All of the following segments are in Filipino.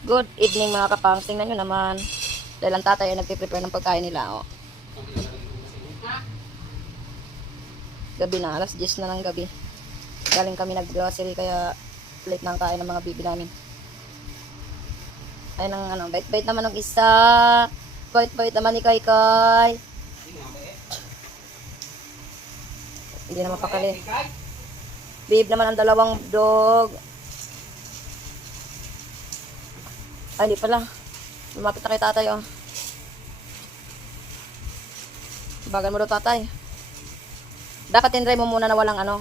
Good evening mga kapangs. Tingnan nyo naman. Dahil ang tatay ay nagpiprepare ng pagkain nila. Oh. Gabi na. Alas 10 na ng gabi. Galing kami nag-grocery kaya late na ang kain ng mga bibi namin. Ayun ang ano. Bait-bait naman ng isa. Bait-bait naman ni Kai Kai. Hindi na mapakali. Babe naman ang dalawang dog. Ay, hindi pala. Lumapit na kay tatay, oh. Bagan mo daw, tatay. Dapat tinry mo muna na walang ano.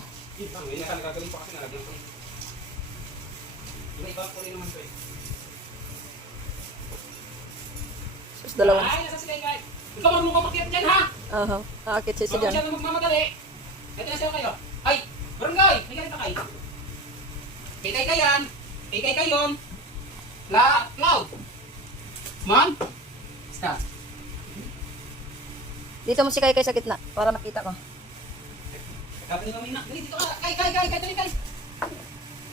Sus, dalawa. Ay, nasa sila guys. Ikaw marunong ka makiat dyan ha? Aha. Akit siya Huwag dyan. masyadong magmamadali. Ito na sa'yo kayo. Ay, barangay. May ganito kayo. Kay kay kayan. Kay kay kayon. La, cloud. Man. Stop. Dito mo si Kai Kai sa gitna para makita ko. Kapag ni kami na. Dali, dito ka. Kay, kay, kay, kay, dali, kay.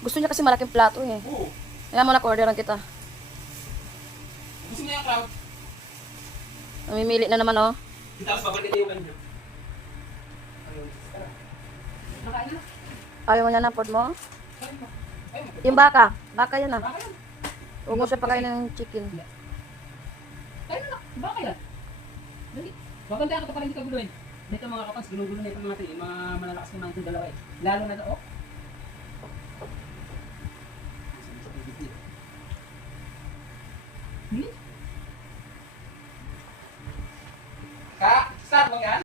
Gusto niya kasi malaking plato eh. Oo. Kaya mo na-orderan kita. Gusto mo yung cloud. Namimili na naman oh. Tapos babalik na yung kanya. Na. Ayaw mo niya na food mo? Yung baka. Baka yun ah. Baka yan. Umusa pa kayo ng chicken. Kaya na, baka kaya? Dali. Babantayan ka pa rin hindi ka guluhin. Dito mga kapans, gulo-gulo na itong natin. Yung mga malalakas kumain itong dalawa eh. Lalo na ito, oh. Hmm? Ka, start mo yan?